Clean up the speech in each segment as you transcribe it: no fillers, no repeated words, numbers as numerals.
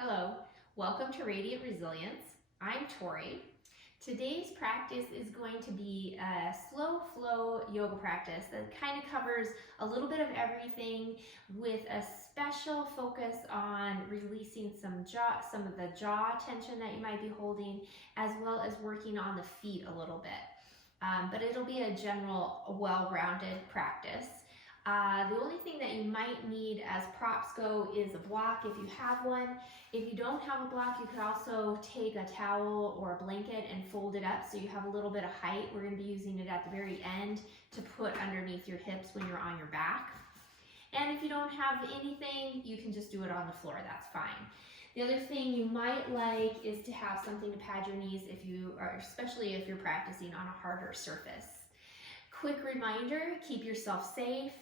Hello, welcome to Radiant Resilience. I'm Torrey. Today's practice is going to be a slow flow yoga practice that kind of covers a little bit of everything with a special focus on releasing some of the jaw tension that you might be holding, as well as working on the feet a little bit. But it'll be a general, well-rounded practice. The only thing that you might need as props go is a block if you have one. If you don't have a block, you could also take a towel or a blanket and fold it up so you have a little bit of height. We're going to be using it at the very end to put underneath your hips when you're on your back. And if you don't have anything, you can just do it on the floor, that's fine. The other thing you might like is to have something to pad your knees if you are, especially if you're practicing on a harder surface. Quick reminder, keep yourself safe.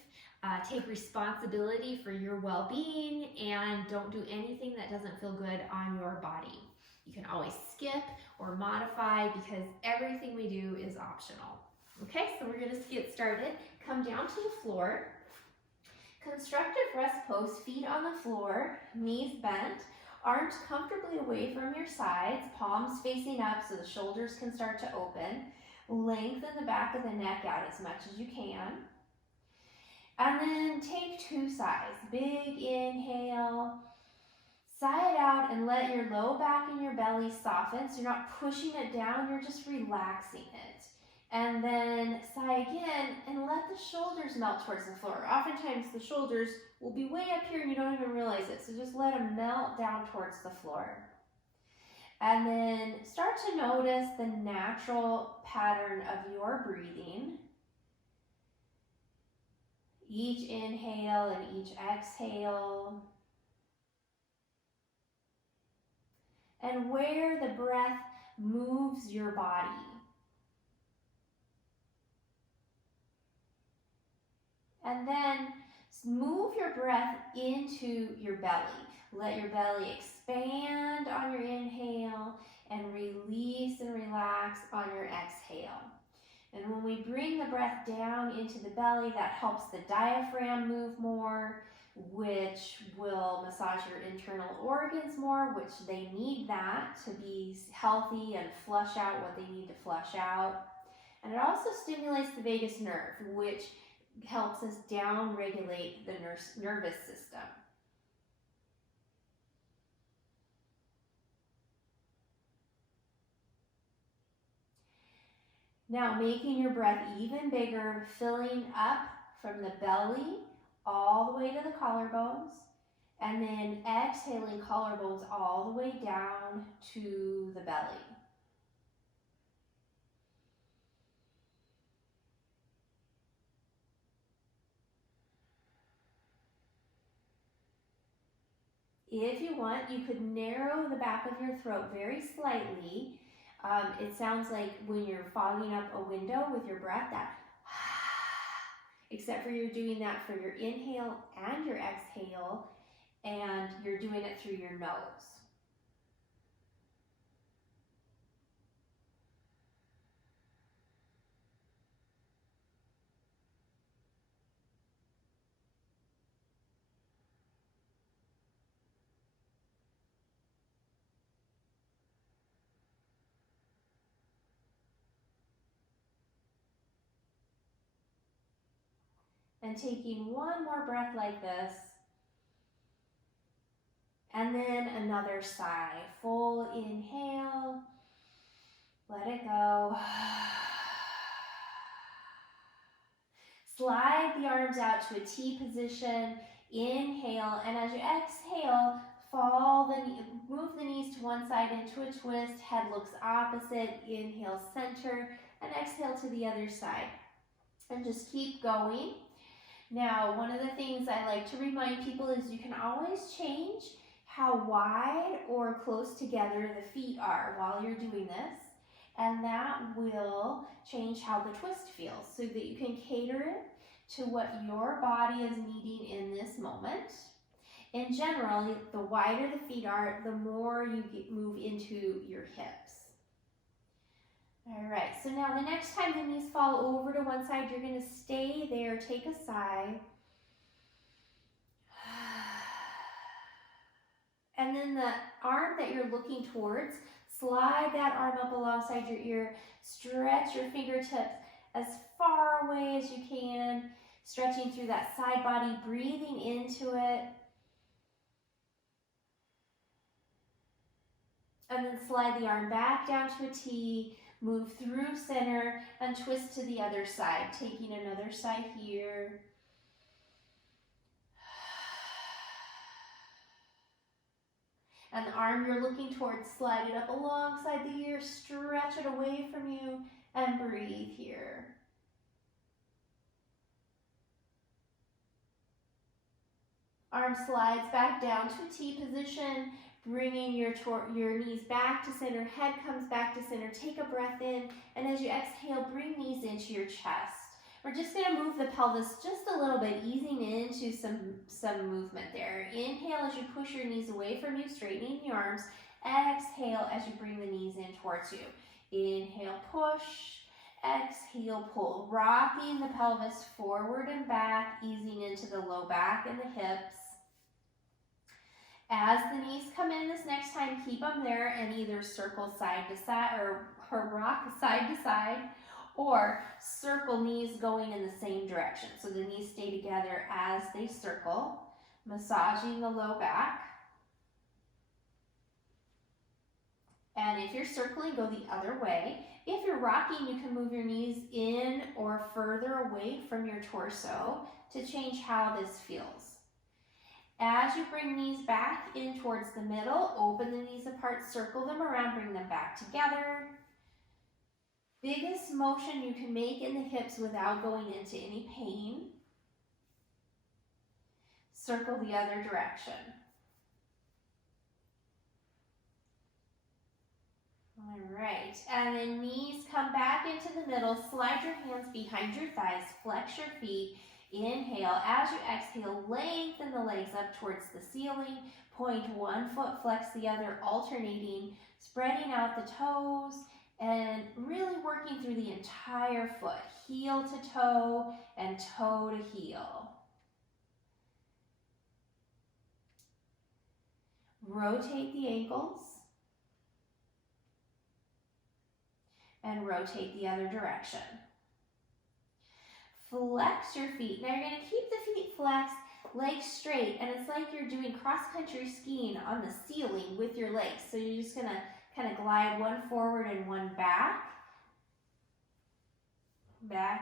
Take responsibility for your well-being and don't do anything that doesn't feel good on your body. You can always skip or modify because everything we do is optional. Okay, so we're going to get started. Come down to the floor. Constructive rest pose, feet on the floor, knees bent, arms comfortably away from your sides, palms facing up so the shoulders can start to open. Lengthen the back of the neck out as much as you can. And then take two sighs. Big inhale, sigh it out and let your low back and your belly soften. So you're not pushing it down, you're just relaxing it. And then sigh again and let the shoulders melt towards the floor. Oftentimes the shoulders will be way up here and you don't even realize it. So just let them melt down towards the floor. And then start to notice the natural pattern of your breathing. Each inhale and each exhale. And where the breath moves your body. And then move your breath into your belly. Let your belly expand on your inhale and release and relax on your exhale. And when we bring the breath down into the belly, that helps the diaphragm move more, which will massage your internal organs more, which they need that to be healthy and flush out what they need to flush out. And it also stimulates the vagus nerve, which helps us down-regulate the nervous system. Now making your breath even bigger, filling up from the belly all the way to the collarbones, and then exhaling collarbones all the way down to the belly. If you want, you could narrow the back of your throat very slightly. It sounds like when you're fogging up a window with your breath, that except for you're doing that for your inhale and your exhale, and you're doing it through your nose. And taking one more breath like this. And then another sigh. Full inhale. Let it go. Slide the arms out to a T position. Inhale. And as you exhale, move the knees to one side into a twist. Head looks opposite. Inhale, center. And exhale to the other side. And just keep going. Now, one of the things I like to remind people is you can always change how wide or close together the feet are while you're doing this, and that will change how the twist feels so that you can cater it to what your body is needing in this moment. In general, the wider the feet are, the more you move into your hips. All right, so now the next time the knees fall over to one side, you're going to stay there, take a sigh. And then the arm that you're looking towards, slide that arm up alongside your ear, stretch your fingertips as far away as you can, stretching through that side body, breathing into it. And then slide the arm back down to a T, move through center, and twist to the other side, taking another side here. And the arm you're looking towards, slide it up alongside the ear, stretch it away from you, and breathe here. Arm slides back down to a T position, bringing your knees back to center, head comes back to center. Take a breath in, and as you exhale, bring knees into your chest. We're just going to move the pelvis just a little bit, easing into some movement there. Inhale as you push your knees away from you, straightening the arms. Exhale as you bring the knees in towards you. Inhale, push. Exhale, pull. Rocking the pelvis forward and back, easing into the low back and the hips. As the knees come in this next time, keep them there and either circle side to side or rock side to side, or circle knees going in the same direction. So the knees stay together as they circle, massaging the low back. And if you're circling, go the other way. If you're rocking, you can move your knees in or further away from your torso to change how this feels. As you bring knees back in towards the middle, open the knees apart, circle them around, bring them back together. Biggest motion you can make in the hips without going into any pain. Circle the other direction. All right, and then knees come back into the middle, slide your hands behind your thighs, flex your feet. Inhale, as you exhale, lengthen the legs up towards the ceiling, point one foot, flex the other, alternating, spreading out the toes, and really working through the entire foot, heel to toe and toe to heel. Rotate the ankles and rotate the other direction. Flex your feet. Now you're going to keep the feet flexed, legs straight, and it's like you're doing cross-country skiing on the ceiling with your legs. So you're just going to kind of glide one forward and one back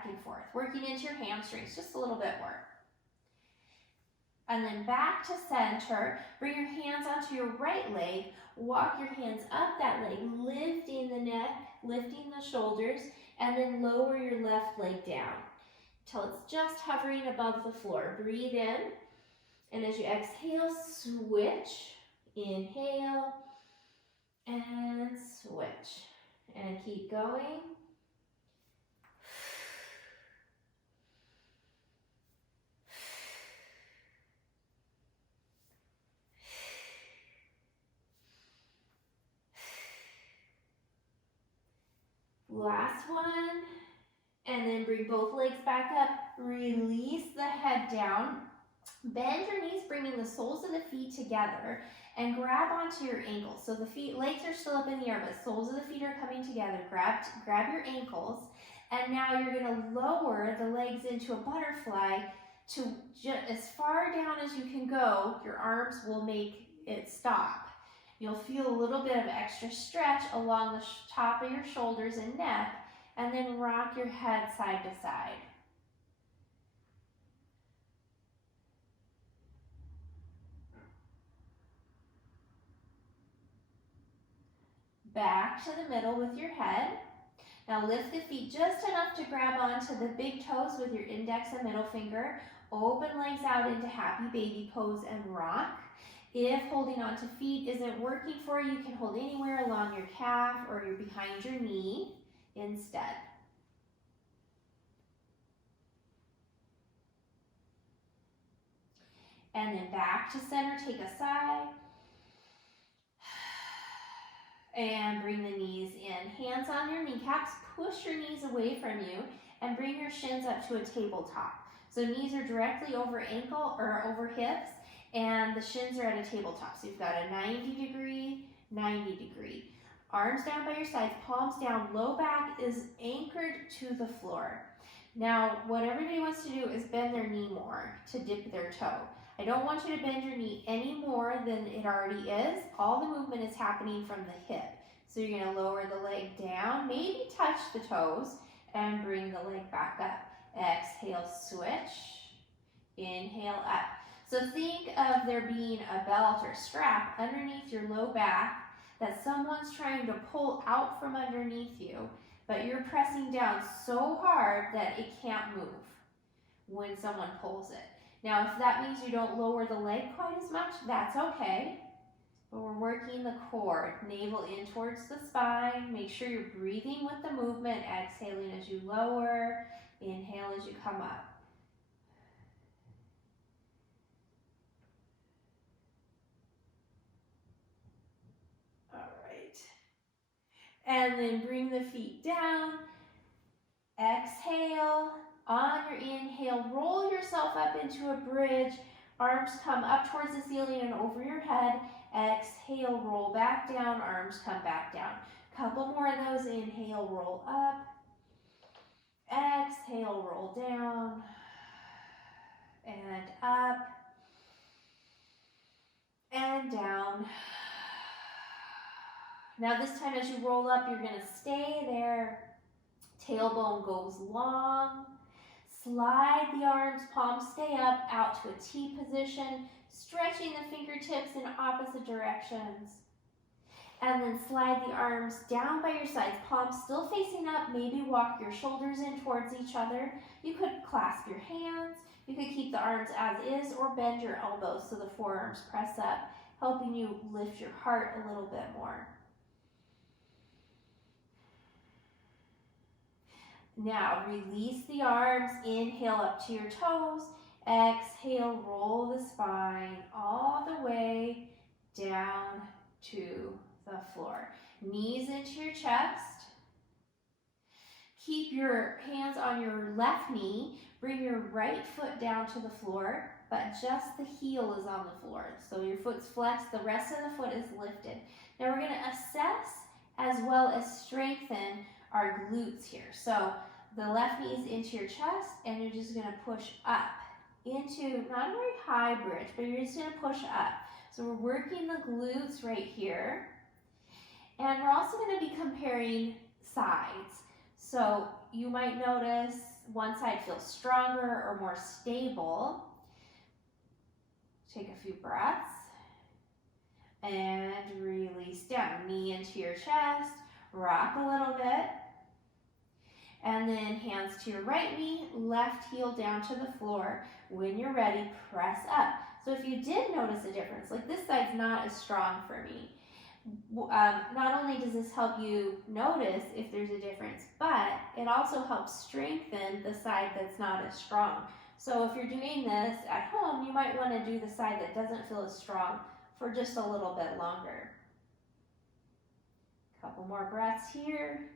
and forth, working into your hamstrings, just a little bit more. And then back to center, bring your hands onto your right leg, walk your hands up that leg, lifting the neck, lifting the shoulders, and then lower your left leg down till it's just hovering above the floor. Breathe in, and as you exhale, switch. Inhale, and switch. And keep going. Last one. And then bring both legs back up. Release the head down. Bend your knees, bringing the soles of the feet together, and grab onto your ankles. So the legs are still up in the air, but soles of the feet are coming together. Grab your ankles, and now you're going to lower the legs into a butterfly to as far down as you can go. Your arms will make it stop. You'll feel a little bit of extra stretch along the top of your shoulders and neck, and then rock your head side to side. Back to the middle with your head. Now lift the feet just enough to grab onto the big toes with your index and middle finger. Open legs out into happy baby pose and rock. If holding onto feet isn't working for you, you can hold anywhere along your calf or you're behind your knee instead. And then back to center, take a sigh. And bring the knees in. Hands on your kneecaps, push your knees away from you, and bring your shins up to a tabletop. So knees are directly over ankle or over hips, And the shins are at a tabletop. So you've got a 90 degree, 90 degree. Arms down by your sides, palms down, low back is anchored to the floor. Now, what everybody wants to do is bend their knee more to dip their toe. I don't want you to bend your knee any more than it already is. All the movement is happening from the hip. So you're going to lower the leg down, maybe touch the toes, and bring the leg back up. Exhale, switch. Inhale, up. So think of there being a belt or strap underneath your low back that someone's trying to pull out from underneath you, but you're pressing down so hard that it can't move when someone pulls it. Now, if that means you don't lower the leg quite as much, that's okay. But we're working the core, navel in towards the spine. Make sure you're breathing with the movement, exhaling as you lower, inhale as you come up. All right. And then bring the feet down. Exhale. On your inhale, roll yourself up into a bridge. Arms come up towards the ceiling and over your head. Exhale, roll back down. Arms come back down. Couple more of those. Inhale, roll up. Exhale, roll down. And up. And down. Now this time as you roll up, you're going to stay there. Tailbone goes long. Slide the arms, palms stay up, out to a T position, stretching the fingertips in opposite directions. And then slide the arms down by your sides, palms still facing up, maybe walk your shoulders in towards each other. You could clasp your hands, you could keep the arms as is, or bend your elbows so the forearms press up, helping you lift your heart a little bit more. Now, release the arms, inhale up to your toes, exhale, roll the spine all the way down to the floor. Knees into your chest. Keep your hands on your left knee, bring your right foot down to the floor, but just the heel is on the floor. So your foot's flexed, the rest of the foot is lifted. Now we're gonna assess as well as strengthen our glutes here. So the left knee is into your chest and you're just going to push up into, not a very high bridge, but you're just going to push up. So we're working the glutes right here. And we're also going to be comparing sides. So you might notice one side feels stronger or more stable. Take a few breaths and release down. Knee into your chest, rock a little bit. And then hands to your right knee, left heel down to the floor. When you're ready, press up. So if you did notice a difference, like this side's not as strong for me, not only does this help you notice if there's a difference, but it also helps strengthen the side that's not as strong. So if you're doing this at home, you might want to do the side that doesn't feel as strong for just a little bit longer. Couple more breaths here.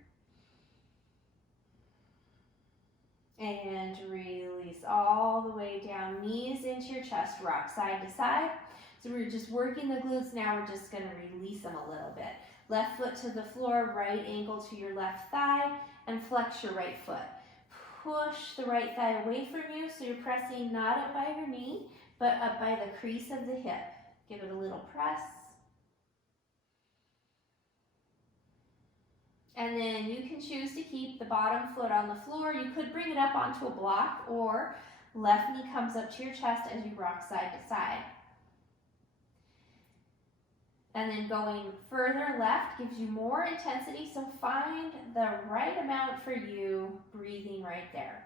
And release all the way down, knees into your chest, rock side to side. So we're just working the glutes, now we're just gonna release them a little bit. Left foot to the floor, right ankle to your left thigh, and flex your right foot. Push the right thigh away from you, so you're pressing not up by your knee, but up by the crease of the hip. Give it a little press. And then you can choose to keep the bottom foot on the floor. You could bring it up onto a block, or left knee comes up to your chest as you rock side to side. And then going further left gives you more intensity, so find the right amount for you, breathing right there.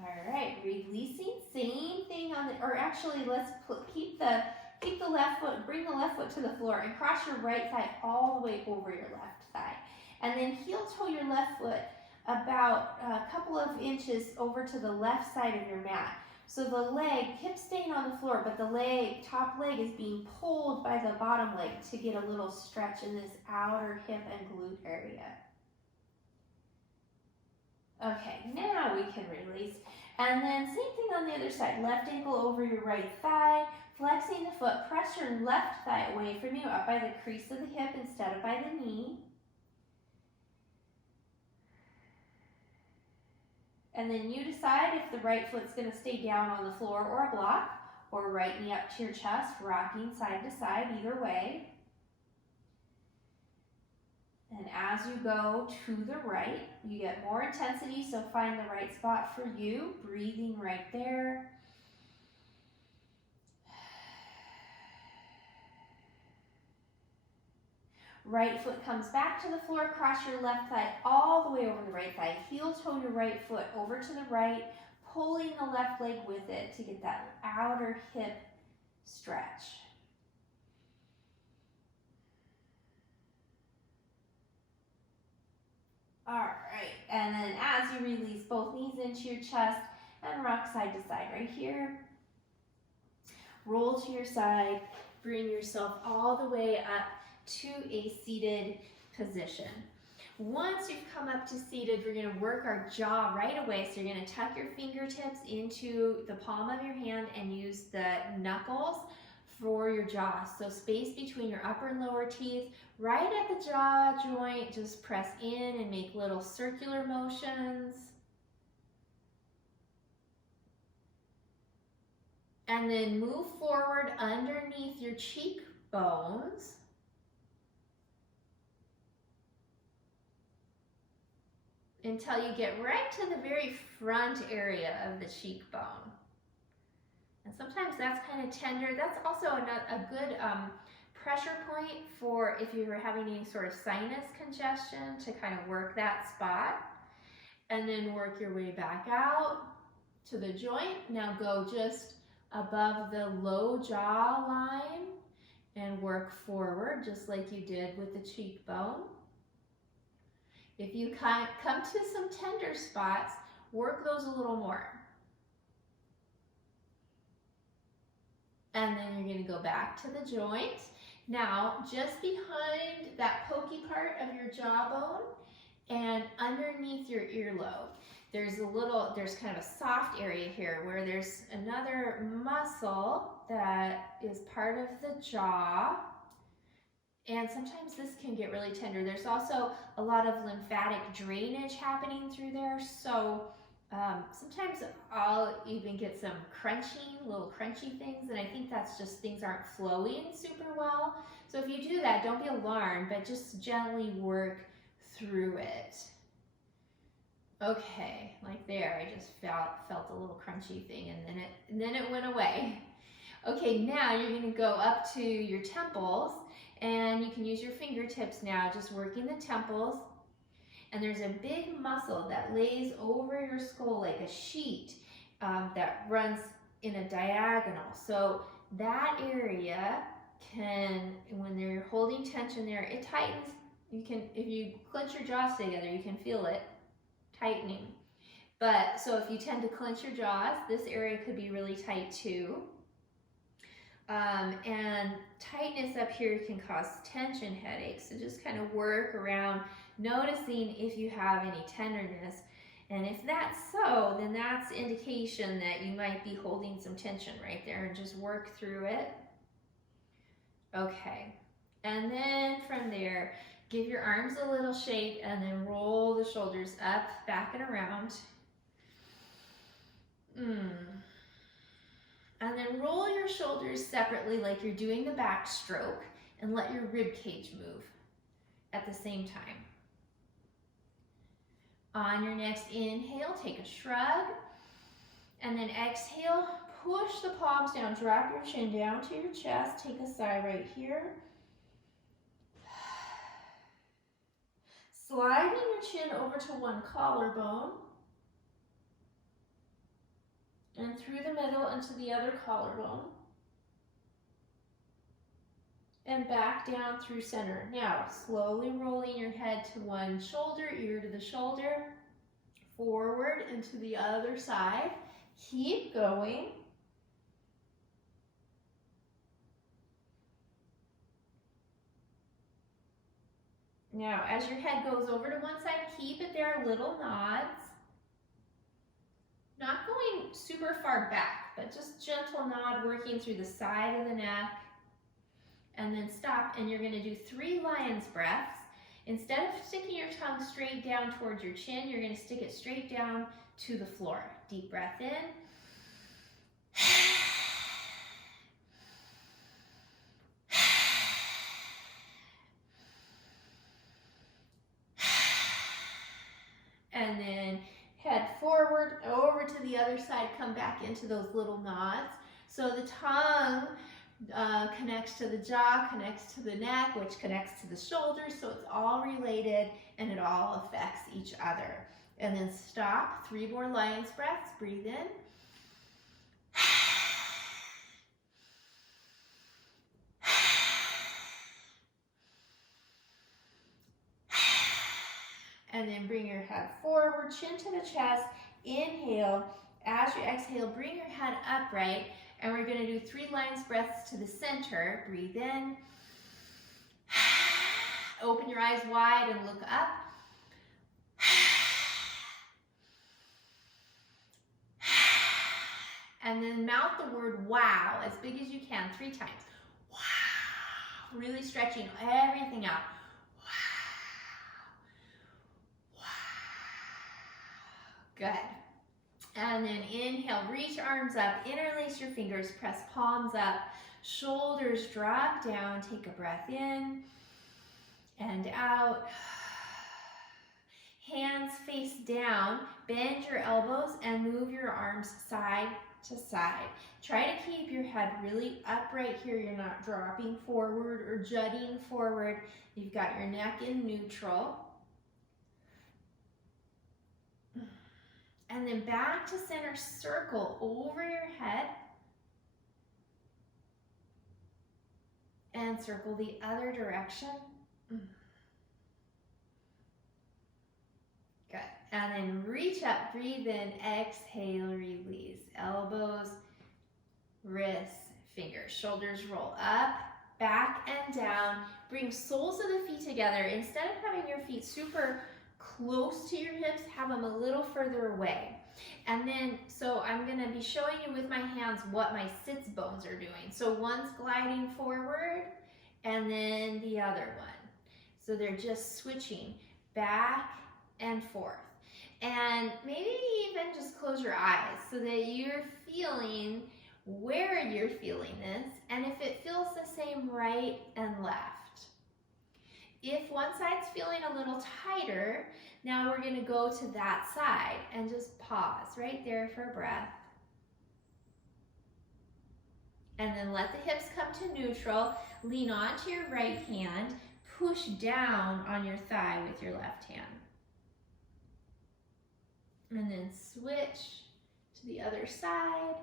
All right, releasing, same thing on the, or actually let's keep the left foot, bring the left foot to the floor and cross your right thigh all the way over your left thigh. And then heel toe your left foot about a couple of inches over to the left side of your mat. So the leg, hip staying on the floor, but the leg, top leg is being pulled by the bottom leg to get a little stretch in this outer hip and glute area. Okay, now we can release. And then same thing on the other side. Left ankle over your right thigh, flexing the foot. Press your left thigh away from you, up by the crease of the hip instead of by the knee. And then you decide if the right foot's going to stay down on the floor or a block, or right knee up to your chest, rocking side to side, either way. And as you go to the right, you get more intensity, so find the right spot for you, breathing right there. Right foot comes back to the floor, cross your left thigh all the way over the right thigh. Heel toe your right foot over to the right, pulling the left leg with it to get that outer hip stretch. All right, and then as you release, both knees into your chest and rock side to side right here. Roll to your side, bring yourself all the way up to a seated position. Once you've come up to seated, we're going to work our jaw right away. So you're going to tuck your fingertips into the palm of your hand and use the knuckles for your jaw. So space between your upper and lower teeth, right at the jaw joint, just press in and make little circular motions. And then move forward underneath your cheekbones. Until you get right to the very front area of the cheekbone. And sometimes that's kind of tender. That's also a good pressure point for if you're having any sort of sinus congestion, to kind of work that spot. And then work your way back out to the joint. Now go just above the low jaw line and work forward just like you did with the cheekbone. If you come to some tender spots, work those a little more. And then you're going to go back to the joint. Now, just behind that pokey part of your jawbone and underneath your earlobe, there's kind of a soft area here where there's another muscle that is part of the jaw. And sometimes this can get really tender. There's also a lot of lymphatic drainage happening through there. So sometimes I'll even get some little crunchy things. And I think that's just things aren't flowing super well. So if you do that, don't be alarmed, but just gently work through it. Okay, like there, I just felt a little crunchy thing, and then it went away. Okay, now you're going to go up to your temples. And you can use your fingertips now, just working the temples. And there's a big muscle that lays over your skull like a sheet that runs in a diagonal. So that area can, when you're holding tension there, it tightens. You can, if you clench your jaws together, you can feel it tightening. But so if you tend to clench your jaws, this area could be really tight too. And tightness up here can cause tension headaches. So just kind of work around noticing if you have any tenderness. And if that's so, then that's indication that you might be holding some tension right there, and just work through it. Okay. And then from there, give your arms a little shake and then roll the shoulders up, back and around. And then roll your shoulders separately like you're doing the backstroke, and let your rib cage move at the same time. On your next inhale, take a shrug, and then exhale, push the palms down, drop your chin down to your chest, take a sigh right here. Sliding your chin over to one collarbone, and through the middle into the other collarbone, and back down through center. Now, slowly rolling your head to one shoulder, ear to the shoulder, forward into the other side. Keep going. Now, as your head goes over to one side, keep it there, little nods. super far back, but just gentle nod working through the side of the neck. And then stop, and you're gonna do 3 lion's breaths. Instead of sticking your tongue straight down towards your chin, you're gonna stick it straight down to the floor. Deep breath in. And then head forward, over to the other side, come back into those little nods. So the tongue connects to the jaw, connects to the neck, which connects to the shoulders, so it's all related and it all affects each other. And then stop, 3 more lion's breaths, breathe in. And then bring your head forward, chin to the chest, inhale. As you exhale, bring your head upright, and we're gonna do 3 lion's breaths to the center. Breathe in. Open your eyes wide and look up. And then mouth the word wow as big as you can 3 times. Wow. Really stretching everything out. Good. And then inhale, reach arms up, interlace your fingers, press palms up, shoulders drop down, take a breath in and out. Hands face down, bend your elbows and move your arms side to side. Try to keep your head really upright here. You're not dropping forward or jutting forward. You've got your neck in neutral. And then back to center, circle over your head. And circle the other direction. Good. And then reach up, breathe in, exhale, release. Elbows, wrists, fingers. Shoulders roll up, back and down. Bring soles of the feet together. Instead of having your feet super close to your hips, have them a little further away. And then, so I'm gonna be showing you with my hands what my sits bones are doing. So one's gliding forward and then the other one. So they're just switching back and forth. And maybe even just close your eyes so that you're feeling where you're feeling this and if it feels the same right and left. If one side's feeling a little tighter, now we're gonna go to that side and just pause right there for a breath. And then let the hips come to neutral. Lean onto your right hand, push down on your thigh with your left hand. And then switch to the other side.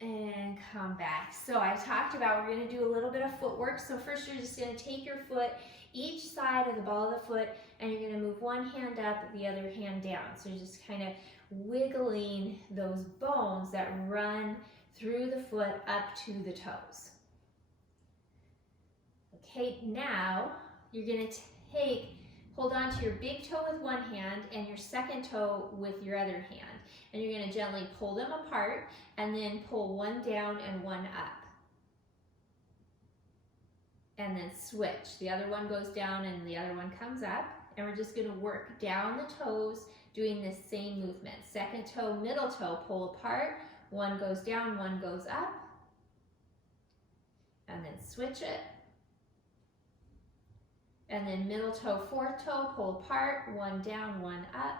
And come back. So I talked about we're going to do a little bit of footwork. So first you're just going to take your foot each side of the ball of the foot and you're going to move one hand up, the other hand down. So you're just kind of wiggling those bones that run through the foot up to the toes. Okay, now you're going to hold on to your big toe with one hand and your second toe with your other hand. And you're going to gently pull them apart and then pull one down and one up. And then switch. The other one goes down and the other one comes up. And we're just going to work down the toes doing this same movement. Second toe, middle toe, pull apart. One goes down, one goes up. And then switch it. And then middle toe, fourth toe, pull apart. One down, one up.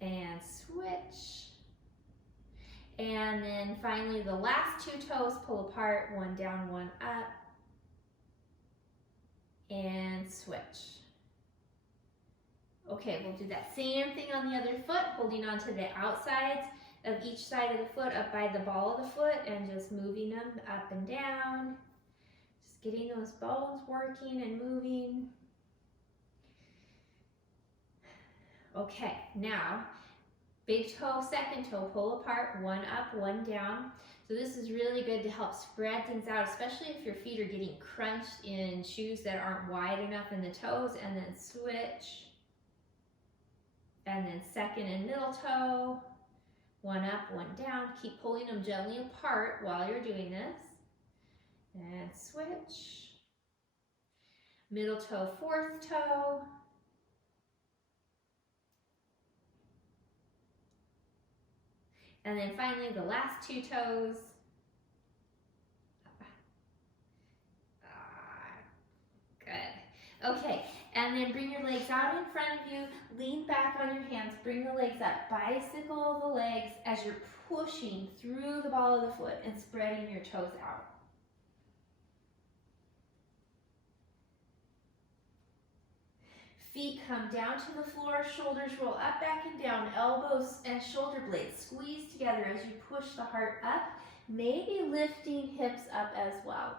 And switch. And then finally the last 2 toes pull apart, one down, one up. And switch. Okay, we'll do that same thing on the other foot, holding on to the outsides of each side of the foot up by the ball of the foot and just moving them up and down. Just getting those bones working and moving. Okay, now, big toe, second toe, pull apart, one up, one down. So this is really good to help spread things out, especially if your feet are getting crunched in shoes that aren't wide enough in the toes, and then switch. And then second and middle toe, one up, one down. Keep pulling them gently apart while you're doing this. And switch. Middle toe, fourth toe. And then finally the last two toes. Good. Okay, and then bring your legs out in front of you, lean back on your hands, bring the legs up, bicycle the legs as you're pushing through the ball of the foot and spreading your toes out. Feet come down to the floor, shoulders roll up, back, and down, elbows and shoulder blades squeeze together as you push the heart up, maybe lifting hips up as well.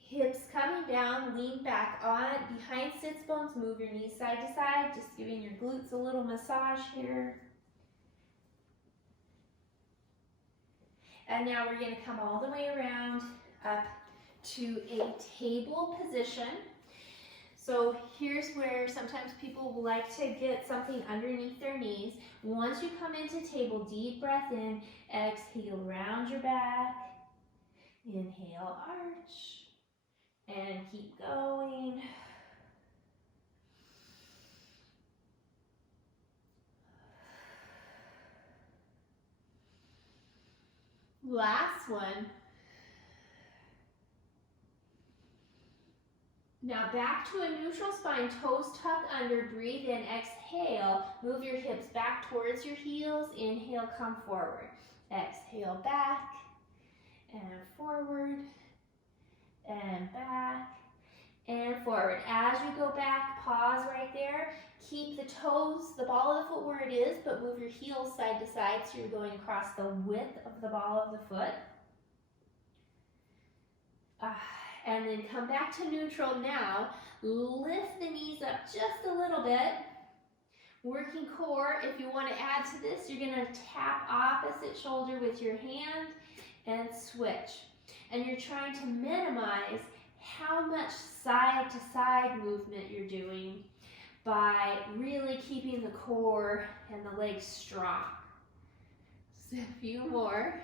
Hips coming down, lean back on, behind sits bones, move your knees side to side, just giving your glutes a little massage here. And now we're going to come all the way around up to a table position. So here's where sometimes people will like to get something underneath their knees. Once you come into table, deep breath in, exhale, round your back, inhale, arch, and keep going. Last one. Now back to a neutral spine, toes tuck under, breathe in, exhale, move your hips back towards your heels, inhale, come forward. Exhale, back, and forward, and back, and forward. As you go back, pause right there, keep the toes, the ball of the foot where it is, but move your heels side to side so you're going across the width of the ball of the foot. And then come back to neutral now. Lift the knees up just a little bit. Working core, if you want to add to this, you're going to tap opposite shoulder with your hand and switch. And you're trying to minimize how much side to side movement you're doing by really keeping the core and the legs strong. Just a few more.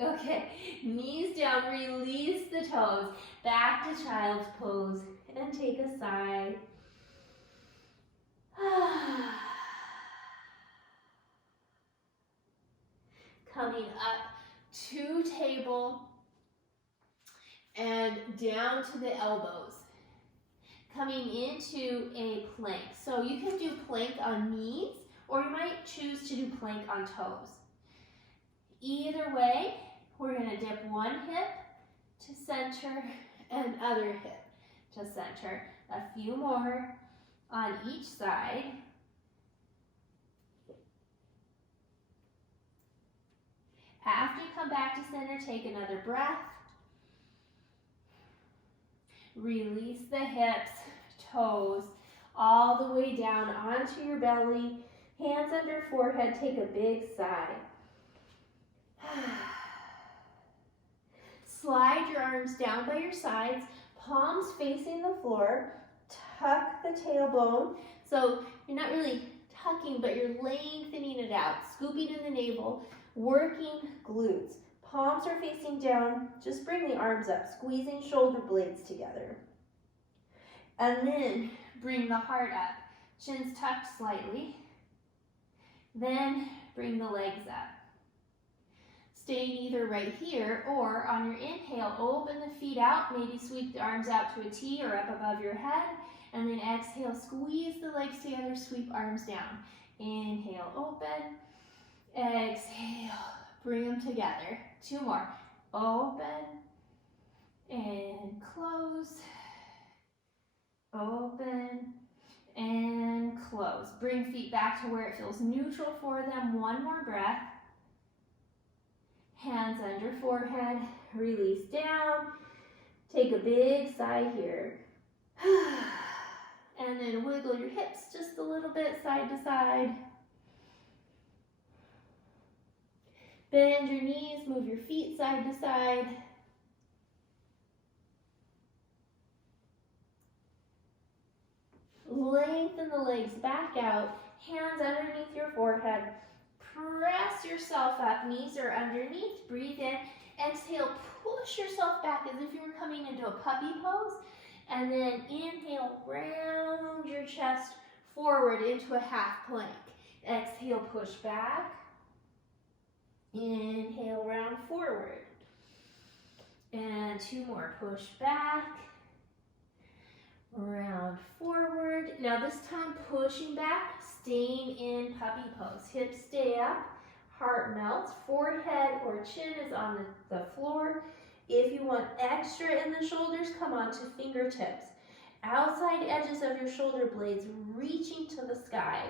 Okay, knees down, release the toes, back to child's pose, and take a sigh. Coming up to table and down to the elbows. Coming into a plank. So you can do plank on knees, or you might choose to do plank on toes. Either way, we're going to dip one hip to center and other hip to center. A few more on each side. After you come back to center, take another breath. Release the hips, toes, all the way down onto your belly. Hands under forehead, take a big sigh. Slide your arms down by your sides, palms facing the floor. Tuck the tailbone. So you're not really tucking, but you're lengthening it out, scooping in the navel, working glutes. Palms are facing down. Just bring the arms up, squeezing shoulder blades together. And then bring the heart up. Chin's tucked slightly. Then bring the legs up. Staying either right here or on your inhale, open the feet out, maybe sweep the arms out to a T or up above your head, and then exhale, squeeze the legs together, sweep arms down. Inhale, open, exhale, bring them together. Two more, open and close, open and close. Bring feet back to where it feels neutral for them. One more breath. Hands under forehead, release down. Take a big sigh here. And then wiggle your hips just a little bit side to side. Bend your knees, move your feet side to side. Lengthen the legs back out, hands underneath your forehead. Press yourself up, knees are underneath, breathe in. Exhale, push yourself back as if you were coming into a puppy pose. And then inhale, round your chest forward into a half plank. Exhale, push back. Inhale, round forward. And 2 more, push back. Round forward. Now this time pushing back, staying in puppy pose. Hips stay up, heart melts, forehead or chin is on the floor. If you want extra in the shoulders, come on to fingertips. Outside edges of your shoulder blades reaching to the sky.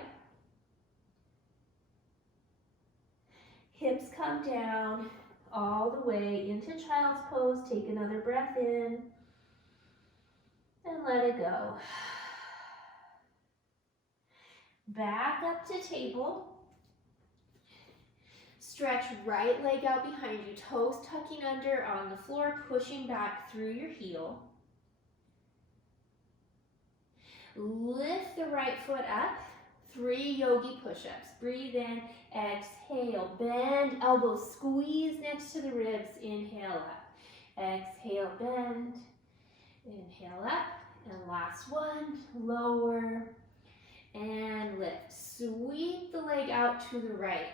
Hips come down all the way into child's pose. Take another breath in and let it go. Back up to table. Stretch right leg out behind you, toes tucking under on the floor, pushing back through your heel. Lift the right foot up, 3 yogi push-ups. Breathe in, exhale, bend, elbows squeeze next to the ribs, inhale up. Exhale, bend, inhale up, and last one, lower and lift. Sweep the leg out to the right.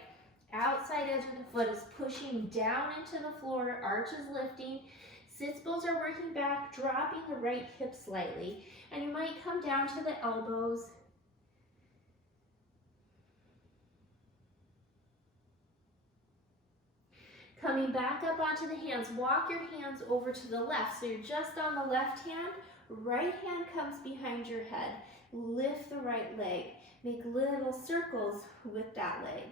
Outside edge of the foot is pushing down into the floor, arches lifting, sits bones are working back, dropping the right hip slightly, and you might come down to the elbows. Coming back up onto the hands, walk your hands over to the left, so you're just on the left hand, right hand comes behind your head. Lift the right leg, make little circles with that leg.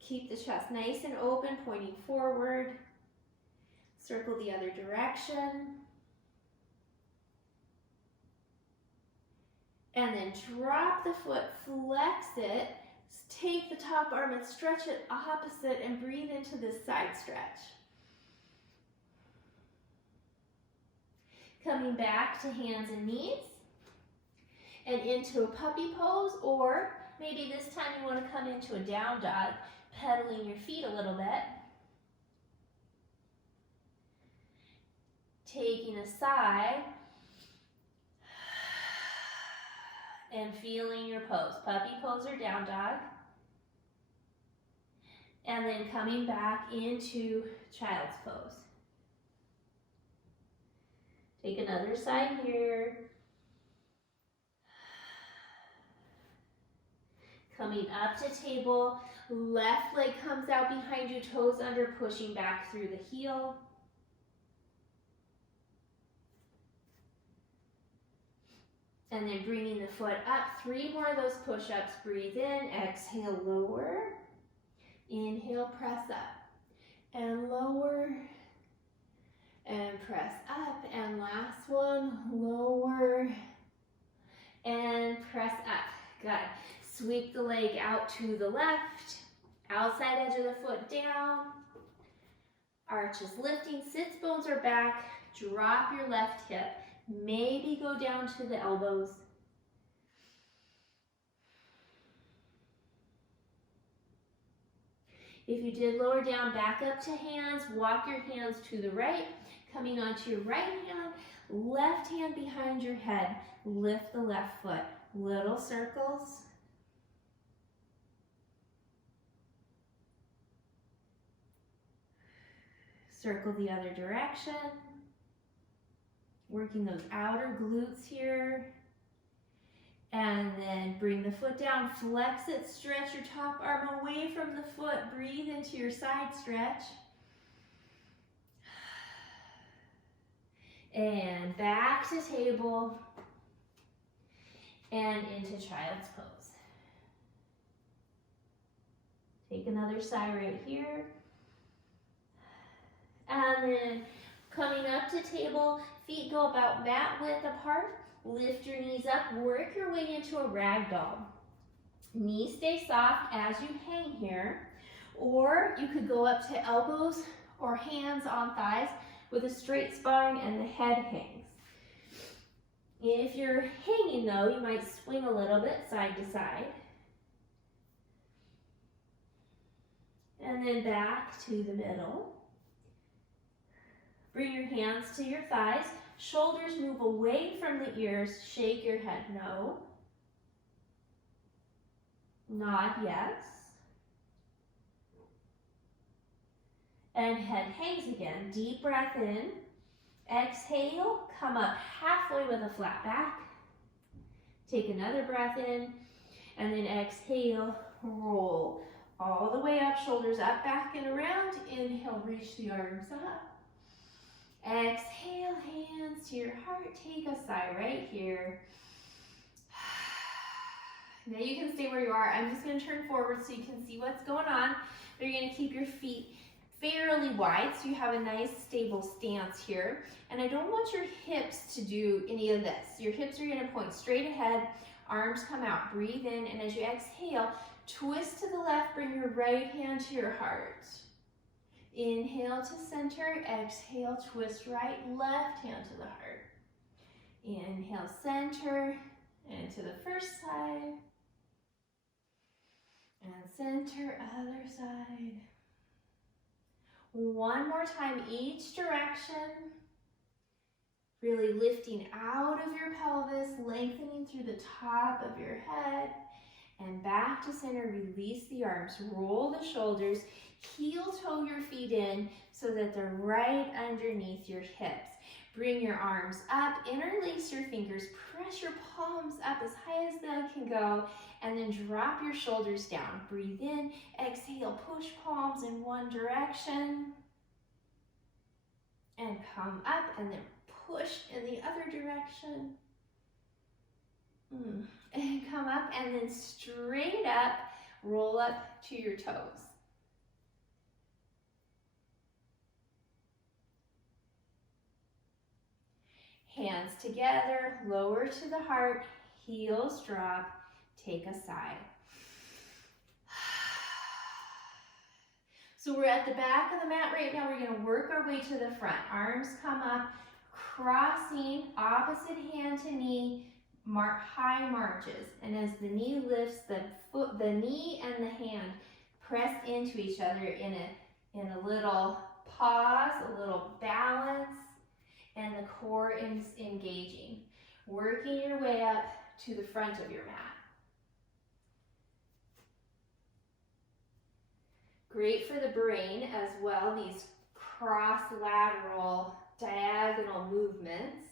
Keep the chest nice and open, pointing forward. Circle the other direction. And then drop the foot, flex it, take the top arm and stretch it opposite and breathe into this side stretch. Coming back to hands and knees and into a puppy pose, or maybe this time you want to come into a down dog, pedaling your feet a little bit. Taking a side and feeling your pose. Puppy pose or down dog. And then coming back into child's pose. Take another side here. Coming up to table. Left leg comes out behind you, toes under, pushing back through the heel. And then bringing the foot up, 3 more of those push-ups. Breathe in, exhale, lower. Inhale, press up. And lower. And press up. And last one, lower. And press up. Good. Sweep the leg out to the left. Outside edge of the foot down. Arches lifting, sits bones are back. Drop your left hip. Maybe go down to the elbows. If you did lower down, back up to hands. Walk your hands to the right. Coming onto your right hand. Left hand behind your head. Lift the left foot. Little circles. Circle the other direction. Working those outer glutes here. And then bring the foot down, flex it, stretch your top arm away from the foot. Breathe into your side stretch. And back to table. And into child's pose. Take another side right here. And then coming up to table, feet go about mat width apart. Lift your knees up, work your way into a ragdoll. Knees stay soft as you hang here, or you could go up to elbows or hands on thighs with a straight spine and the head hangs. If you're hanging though, you might swing a little bit side to side. And then back to the middle. Bring your hands to your thighs. Shoulders move away from the ears. Shake your head no. Nod yes. And head hangs again. Deep breath in. Exhale, come up halfway with a flat back. Take another breath in, and then exhale, roll all the way up, shoulders up, back and around. Inhale, reach the arms up. Exhale, hands to your heart. Take a sigh right here. Now you can stay where you are. I'm just going to turn forward so you can see what's going on. But you're going to keep your feet fairly wide so you have a nice stable stance here. And I don't want your hips to do any of this. Your hips are going to point straight ahead, arms come out. Breathe in, and as you exhale, twist to the left, bring your right hand to your heart. Inhale to center, exhale, twist right, left hand to the heart. Inhale, center, and to the first side. And center, other side. One more time, each direction. Really lifting out of your pelvis, lengthening through the top of your head. And back to center, release the arms, roll the shoulders, heel toe your feet in so that they're right underneath your hips. Bring your arms up, interlace your fingers, press your palms up as high as they can go, and then drop your shoulders down. Breathe in, exhale, push palms in one direction, and come up, and then push in the other direction. And come up, and then straight up, roll up to your toes. Hands together, lower to the heart, heels drop, take a sigh. So we're at the back of the mat right now. We're going to work our way to the front. Arms come up, crossing, opposite hand to knee, high marches. And as the knee lifts, the knee and the hand press into each other in a little pause, a little balance, and the core is engaging. Working your way up to the front of your mat. Great for the brain as well, these cross-lateral diagonal movements.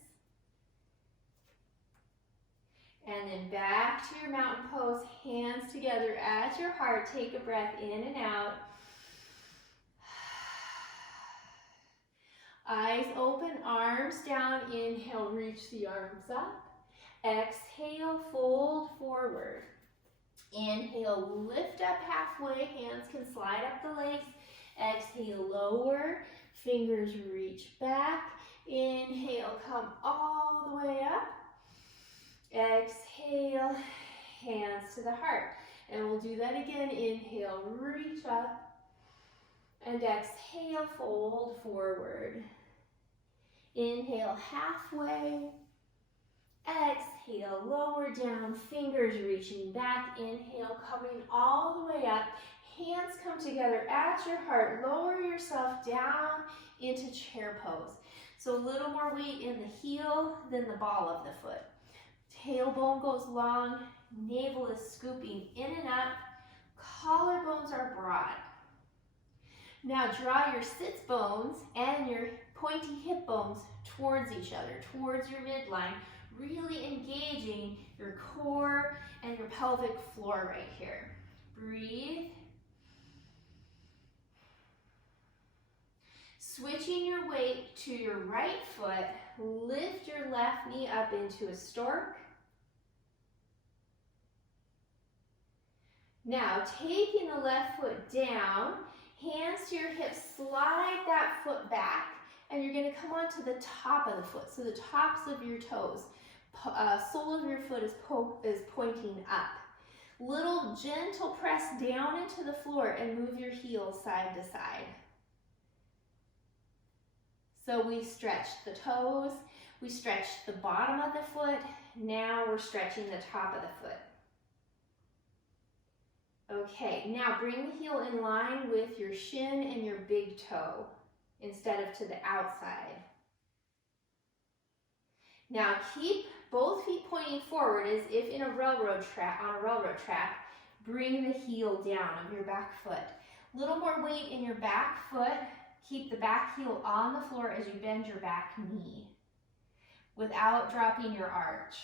And then back to your mountain pose, hands together at your heart. Take a breath in and out. Eyes open, arms down. Inhale, reach the arms up. Exhale, fold forward. Inhale, lift up halfway. Hands can slide up the legs. Exhale, lower. Fingers reach back. Inhale, come all the way up. Exhale, hands to the heart. And we'll do that again. Inhale, reach up. And exhale, fold forward. Inhale, halfway. Exhale, lower down, fingers reaching back. Inhale, coming all the way up. Hands come together at your heart. Lower yourself down into chair pose. So a little more weight in the heel than the ball of the foot. Tailbone goes long, navel is scooping in and up. Collarbones are broad. Now draw your sits bones and your pointy hip bones towards each other, towards your midline, really engaging your core and your pelvic floor right here. Breathe. Switching your weight to your right foot, lift your left knee up into a stork. Now taking the left foot down, hands to your hips, slide that foot back, and you're going to come onto the top of the foot, so the tops of your toes. Sole of your foot is pointing up. Little gentle press down into the floor and move your heels side to side. So we stretched the toes, we stretched the bottom of the foot, now we're stretching the top of the foot. Okay, now bring the heel in line with your shin and your big toe instead of to the outside. Now keep both feet pointing forward as if in a railroad track, on a railroad track. Bring the heel down of your back foot. A little more weight in your back foot. Keep the back heel on the floor as you bend your back knee without dropping your arch.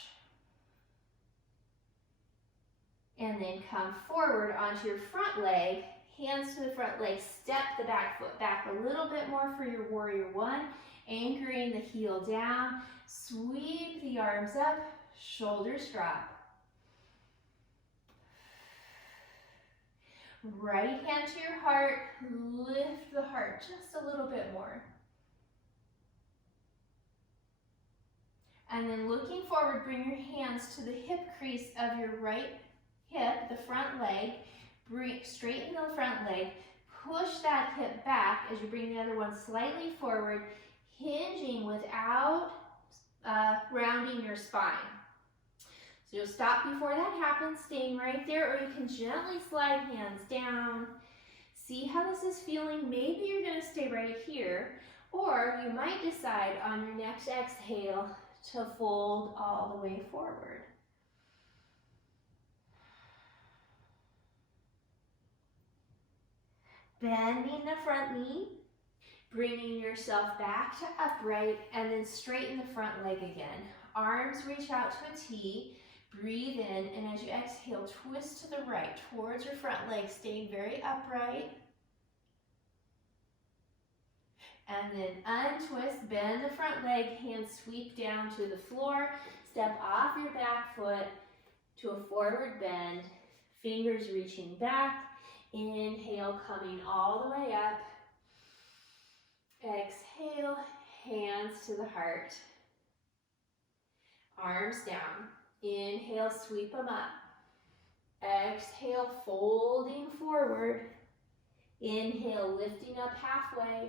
And then come forward onto your front leg, hands to the front leg, step the back foot back a little bit more for your warrior one, anchoring the heel down, sweep the arms up, shoulders drop. Right hand to your heart, lift the heart just a little bit more. And then looking forward, bring your hands to the hip crease of your right hip, the front leg. Straighten the front leg, push that hip back as you bring the other one slightly forward, hinging without rounding your spine. So you'll stop before that happens, staying right there, or you can gently slide hands down. See how this is feeling. Maybe you're going to stay right here, or you might decide on your next exhale to fold all the way forward. Bending the front knee, bringing yourself back to upright, and then straighten the front leg again. Arms reach out to a T. Breathe in, and as you exhale, twist to the right towards your front leg, staying very upright. And then untwist, bend the front leg, hands sweep down to the floor, step off your back foot to a forward bend, fingers reaching back, inhale, coming all the way up, exhale, hands to the heart, arms down. Inhale, sweep them up. Exhale, folding forward. Inhale, lifting up halfway.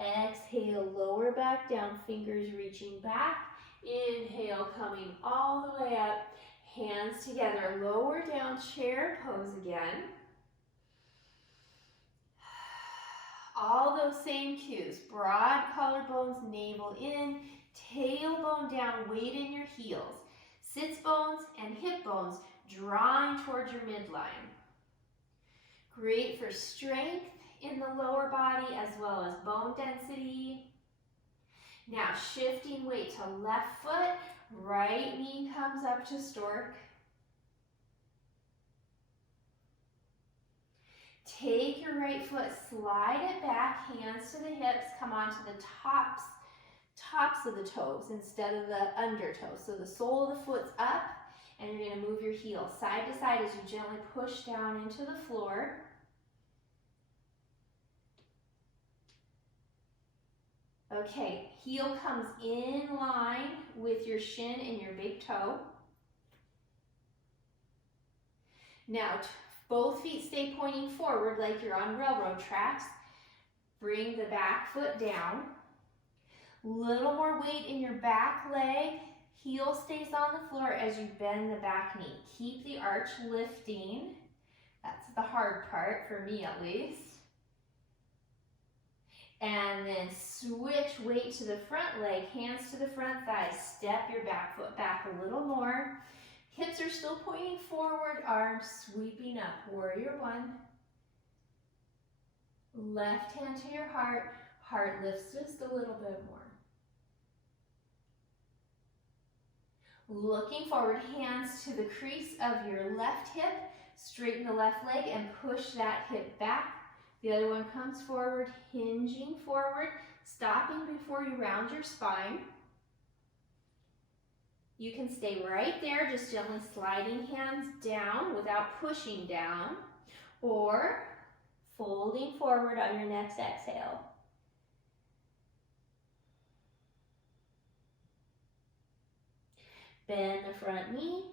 Exhale, lower back down, fingers reaching back. Inhale, coming all the way up. Hands together, lower down, chair pose again. All those same cues. Broad collarbones, navel in, tailbone down, weight in your heels. Sits bones and hip bones drawing towards your midline. Great for strength in the lower body as well as bone density. Now shifting weight to left foot, right knee comes up to stork. Take your right foot, slide it back, hands to the hips, come onto the tops of the toes instead of the under toes. So the sole of the foot's up, and you're going to move your heel side to side as you gently push down into the floor. Okay, heel comes in line with your shin and your big toe. Now, both feet stay pointing forward like you're on railroad tracks. Bring the back foot down. Little more weight in your back leg. Heel stays on the floor as you bend the back knee. Keep the arch lifting. That's the hard part, for me at least. And then switch weight to the front leg, hands to the front thigh. Step your back foot back a little more. Hips are still pointing forward, arms sweeping up. Warrior one. Left hand to your heart. Heart lifts just a little bit more. Looking forward, hands to the crease of your left hip. Straighten the left leg and push that hip back. The other one comes forward, hinging forward, stopping before you round your spine. You can stay right there, just gently sliding hands down without pushing down, or folding forward on your next exhale. Bend the front knee,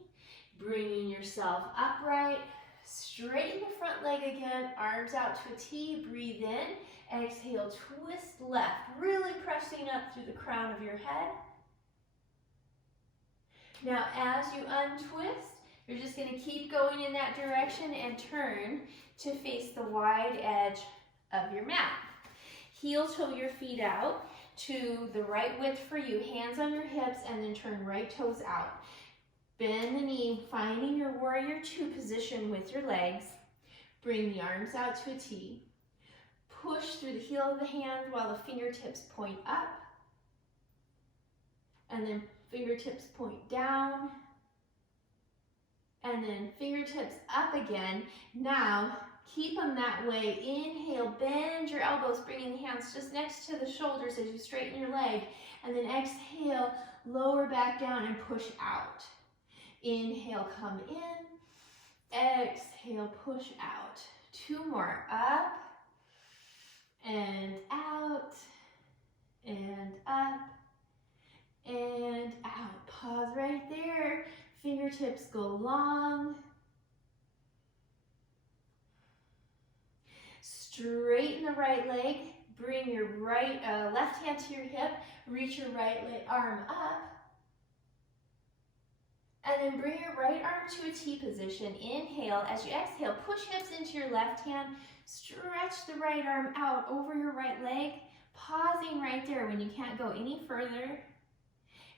Bringing yourself upright, straighten the front leg again, arms out to a T, breathe in, exhale, twist left, really pressing up through the crown of your head. Now as you untwist, you're just going to keep going in that direction and turn to face the wide edge of your mat. Heel toe your feet out to the right width for you, hands on your hips, and then turn right toes out. Bend the knee, finding your warrior two position with your legs. Bring the arms out to a T. Push through the heel of the hand while the fingertips point up. And then fingertips point down. And then fingertips up again. Now, keep them that way. Inhale, bend your elbows, bringing the hands just next to the shoulders as you straighten your leg. And then exhale, lower back down and push out. Inhale, come in. Exhale, push out. Two more. Up and out and up and out. Pause right there. Fingertips go long. Straighten the right leg. Bring your left hand to your hip. Reach your right arm up. And then bring your right arm to a T position. Inhale. As you exhale, push hips into your left hand. Stretch the right arm out over your right leg. Pausing right there when you can't go any further.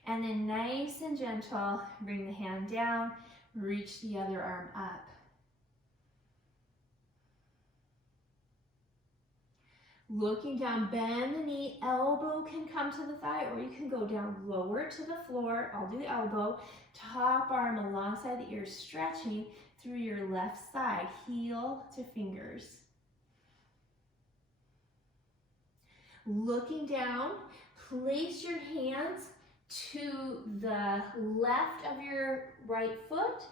And then nice and gentle, bring the hand down. Reach the other arm up. Looking down, bend the knee, elbow can come to the thigh, or you can go down lower to the floor. I'll do the elbow. Top arm alongside the ear, stretching through your left side, heel to fingers. Looking down, place your hands to the left of your right foot,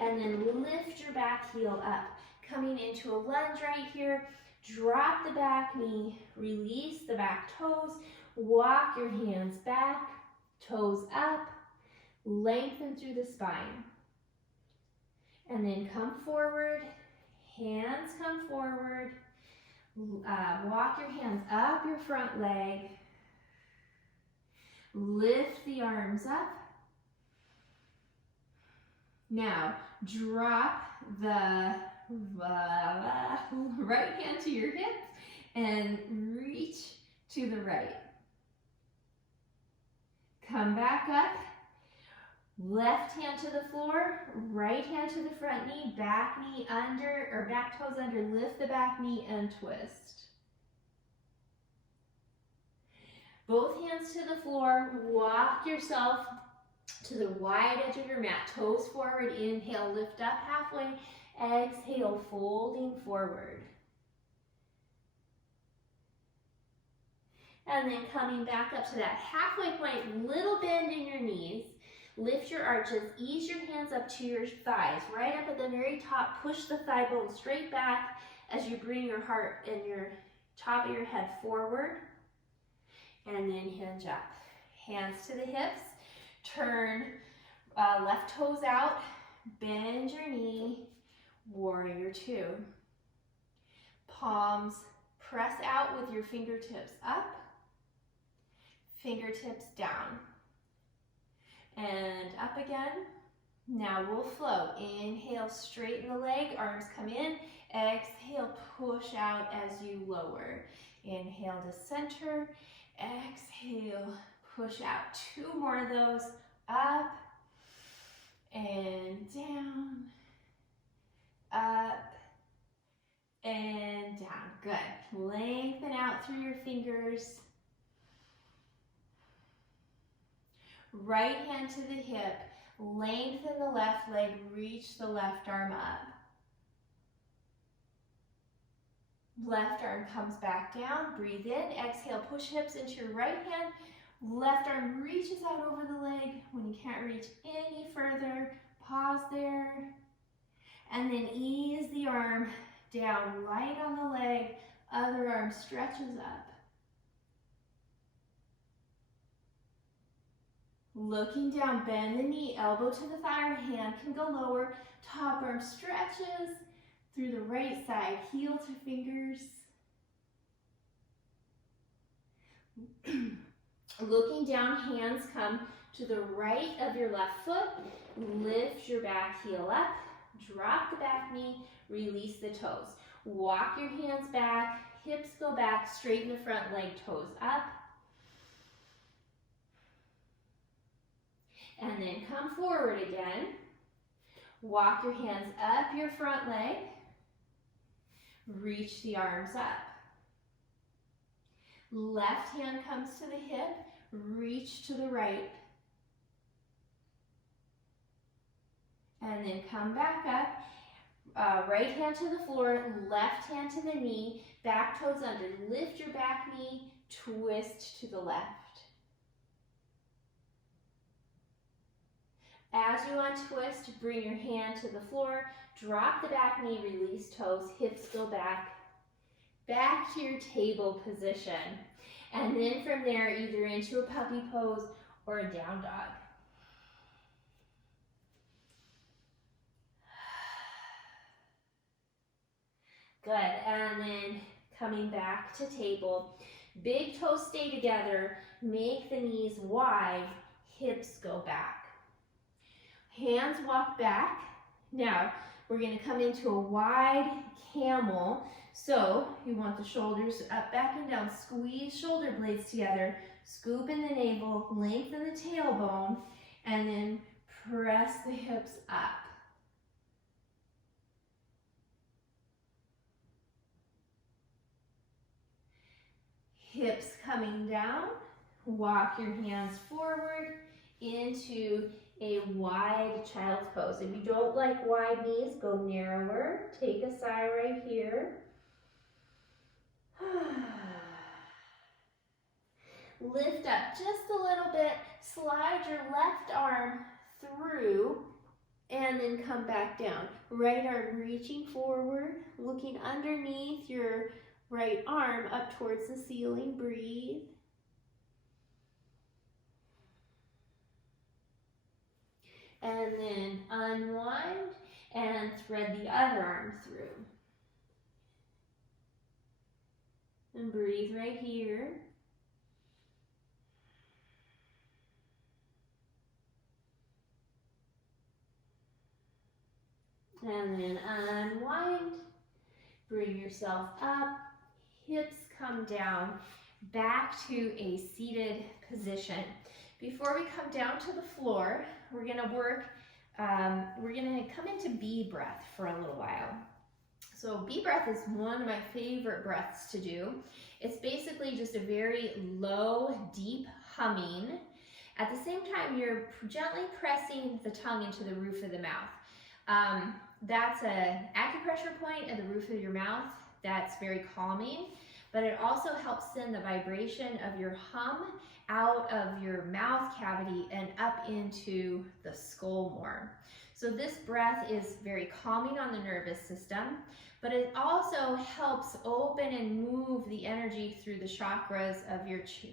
and then lift your back heel up. Coming into a lunge right here. Drop the back knee, release the back toes, walk your hands back, toes up, lengthen through the spine. And then come forward, hands come forward, walk your hands up your front leg, lift the arms up. Now, drop the right hand to your hip and reach to the right. Come back up. Left hand to the floor, right hand to the front knee, back knee under, or back toes under, lift the back knee and twist. Both hands to the floor, walk yourself to the wide edge of your mat, toes forward, inhale, lift up halfway, exhale, folding forward. And then coming back up to that halfway point, little bend in your knees, lift your arches, ease your hands up to your thighs, right up at the very top, push the thigh bone straight back as you bring your heart and your top of your head forward, and then hinge up. Hands to the hips, turn left toes out, bend your knee, warrior two. Palms press out with your fingertips up, fingertips down, and up again. Now we'll flow. Inhale, straighten the leg, arms come in. Exhale, push out as you lower. Inhale to center, exhale, push out. Two more of those, up and down, up and down. Good. Lengthen out through your fingers. Right hand to the hip. Lengthen the left leg. Reach the left arm up. Left arm comes back down. Breathe in. Exhale. Push hips into your right hand. Left arm reaches out over the leg. When you can't reach any further, pause there. And then ease the arm down, light on the leg. Other arm stretches up. Looking down, bend the knee, elbow to the thigh or hand can go lower. Top arm stretches through the right side, heel to fingers. Looking down, hands come to the right of your left foot. Lift your back heel up, drop the back knee, release the toes. Walk your hands back, hips go back, straighten the front leg, toes up. And then come forward again. Walk your hands up your front leg. Reach the arms up. Left hand comes to the hip. Reach to the right. And then come back up. Right hand to the floor, left hand to the knee, back toes under. Lift your back knee, twist to the left. As you untwist, bring your hand to the floor, drop the back knee, release toes, hips go back. Back to your table position. And then from there, either into a puppy pose or a down dog. Good, and then coming back to table. Big toes stay together, make the knees wide, hips go back. Hands walk back. Now, we're gonna come into a wide camel. So, you want the shoulders up, back, and down. Squeeze shoulder blades together. Scoop in the navel, lengthen the tailbone, and then press the hips up. Hips coming down. Walk your hands forward into a wide child's pose. If you don't like wide knees, go narrower. Take a sigh right here. Lift up just a little bit. Slide your left arm through and then come back down. Right arm reaching forward, looking underneath your right arm up towards the ceiling. Breathe. And then unwind and thread the other arm through. And breathe right here. And then unwind. Bring yourself up. Hips come down. Back to a seated position. Before we come down to the floor, we're gonna come into bee breath for a little while. So bee breath is one of my favorite breaths to do. It's basically just a very low, deep humming. At the same time, you're gently pressing the tongue into the roof of the mouth. That's an acupressure point at the roof of your mouth. That's very calming, but it also helps send the vibration of your hum out of your mouth cavity and up into the skull more. So this breath is very calming on the nervous system, but it also helps open and move the energy through the chakras of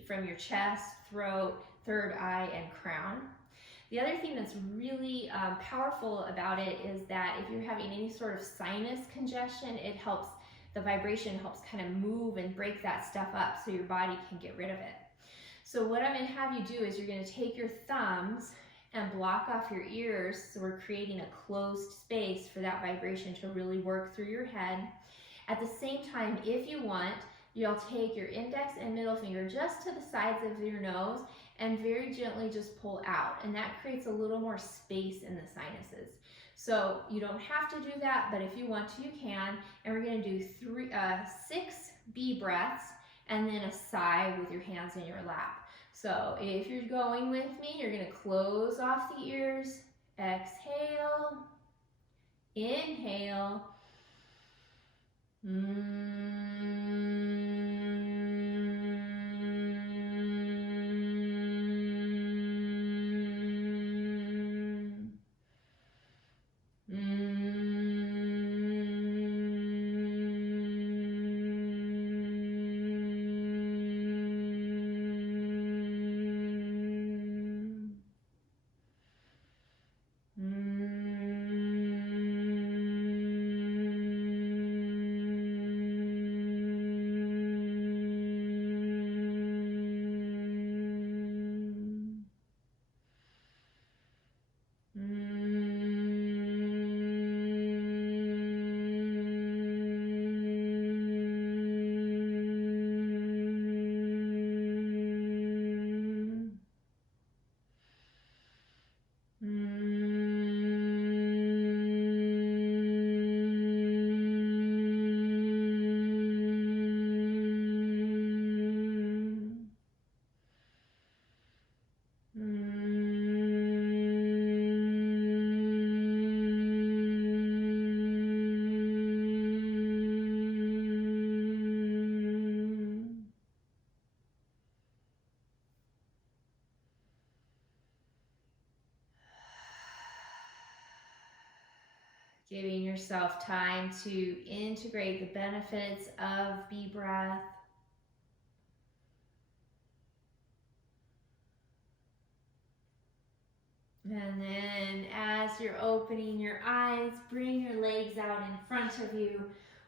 from your chest, throat, third eye, and crown. The other thing that's really powerful about it is that if you're having any sort of sinus congestion, the vibration helps kind of move and break that stuff up so your body can get rid of it. So what I'm going to have you do is you're going to take your thumbs and block off your ears, so we're creating a closed space for that vibration to really work through your head. At the same time, if you want, you'll take your index and middle finger just to the sides of your nose and very gently just pull out, and that creates a little more space in the sinuses. So you don't have to do that, but if you want to, you can. And we're going to do 6 bee breaths and then a sigh with your hands in your lap. So if you're going with me, you're going to close off the ears, exhale, inhale, yourself time to integrate the benefits of bee breath. And then as you're opening your eyes, bring your legs out in front of you,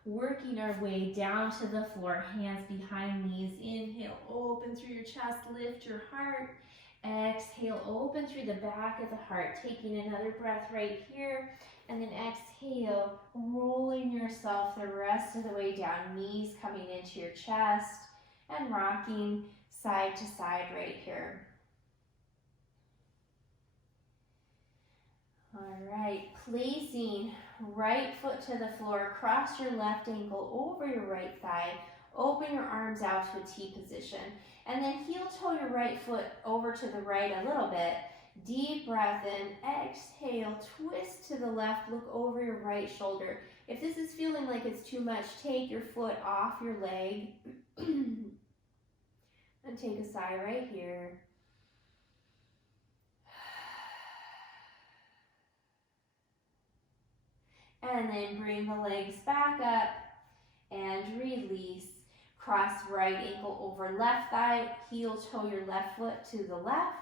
working our way down to the floor, hands behind knees. Inhale, open through your chest, lift your heart. Exhale, open through the back of the heart, taking another breath right here. And then exhale, rolling yourself the rest of the way down, knees coming into your chest and rocking side to side right here. All right, placing right foot to the floor, cross your left ankle over your right thigh, open your arms out to a T position, and then heel toe your right foot over to the right a little bit. Deep breath in, exhale, twist to the left, look over your right shoulder. If this is feeling like it's too much, take your foot off your leg and take a sigh right here. And then bring the legs back up and release. Cross right ankle over left thigh, heel toe your left foot to the left.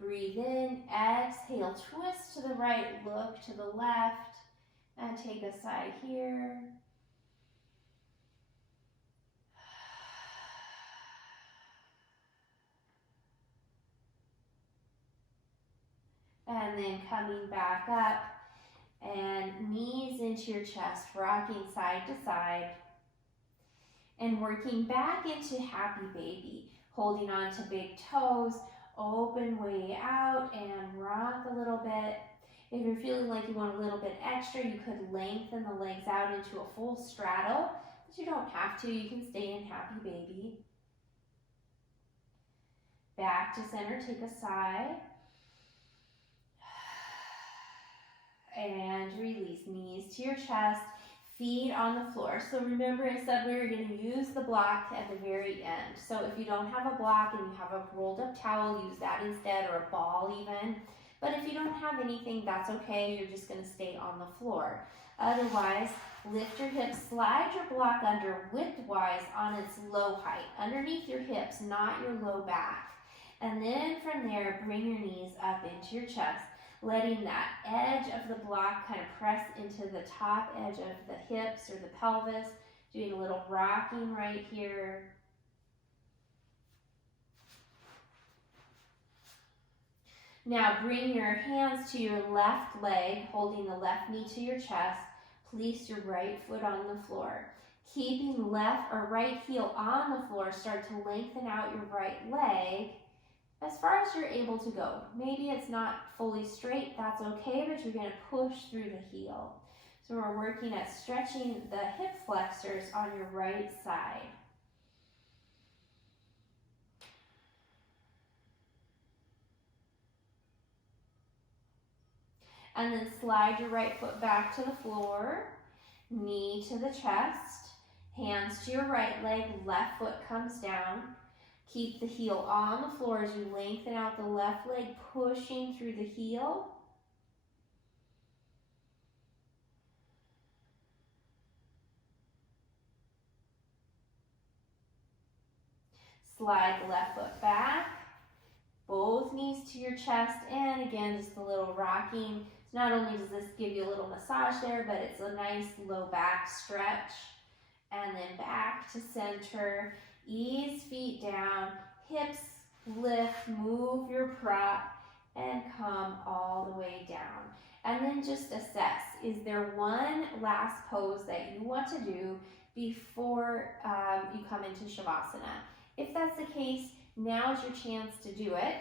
Breathe in, exhale, twist to the right, look to the left, and take a sigh here. And then coming back up, and knees into your chest, rocking side to side, and working back into happy baby, holding on to big toes, open way out and rock a little bit. If you're feeling like you want a little bit extra, you could lengthen the legs out into a full straddle, but you don't have to. You can stay in happy baby. Back to center, take a sigh. And release, knees to your chest, feet on the floor. So remember, I said we were going to use the block at the very end. So if you don't have a block and you have a rolled up towel, use that instead, or a ball even. But if you don't have anything, that's okay. You're just going to stay on the floor. Otherwise, lift your hips, slide your block under widthwise on its low height, underneath your hips, not your low back. And then from there, bring your knees up into your chest, letting that edge of the block kind of press into the top edge of the hips or the pelvis, doing a little rocking right here. Now bring your hands to your left leg, holding the left knee to your chest. Place your right foot on the floor. Keeping left or right heel on the floor, start to lengthen out your right leg as far as you're able to go. Maybe it's not fully straight, that's okay, but you're going to push through the heel. So we're working at stretching the hip flexors on your right side. And then slide your right foot back to the floor, knee to the chest, hands to your right leg, left foot comes down. Keep the heel on the floor as you lengthen out the left leg, pushing through the heel. Slide the left foot back, both knees to your chest, and again, just a little rocking. Not only does this give you a little massage there, but it's a nice low back stretch. And then back to center. Ease feet down, hips lift, move your prop, and come all the way down. And then just assess, is there one last pose that you want to do before you come into Shavasana? If that's the case, now's your chance to do it.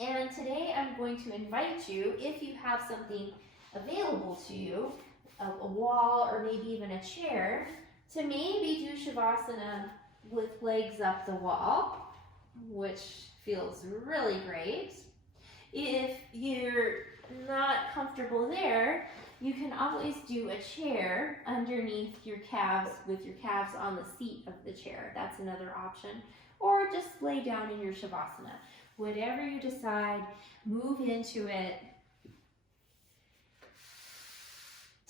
And today I'm going to invite you, if you have something available to you, a wall or maybe even a chair, to maybe do Shavasana with legs up the wall, which feels really great. If you're not comfortable there, you can always do a chair underneath your calves with your calves on the seat of the chair. That's another option. Or just lay down in your Shavasana. Whatever you decide, move into it.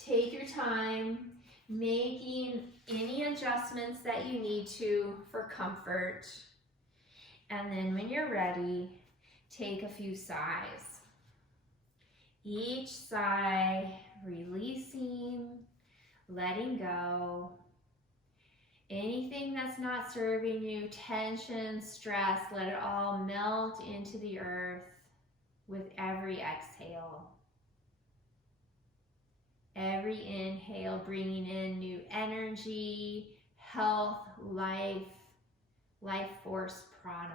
Take your time making any adjustments that you need to for comfort. And then when you're ready, take a few sighs. Each sigh, releasing, letting go. Anything that's not serving you, tension, stress, let it all melt into the earth with every exhale. Every inhale, bringing in new energy, health, life force, prana.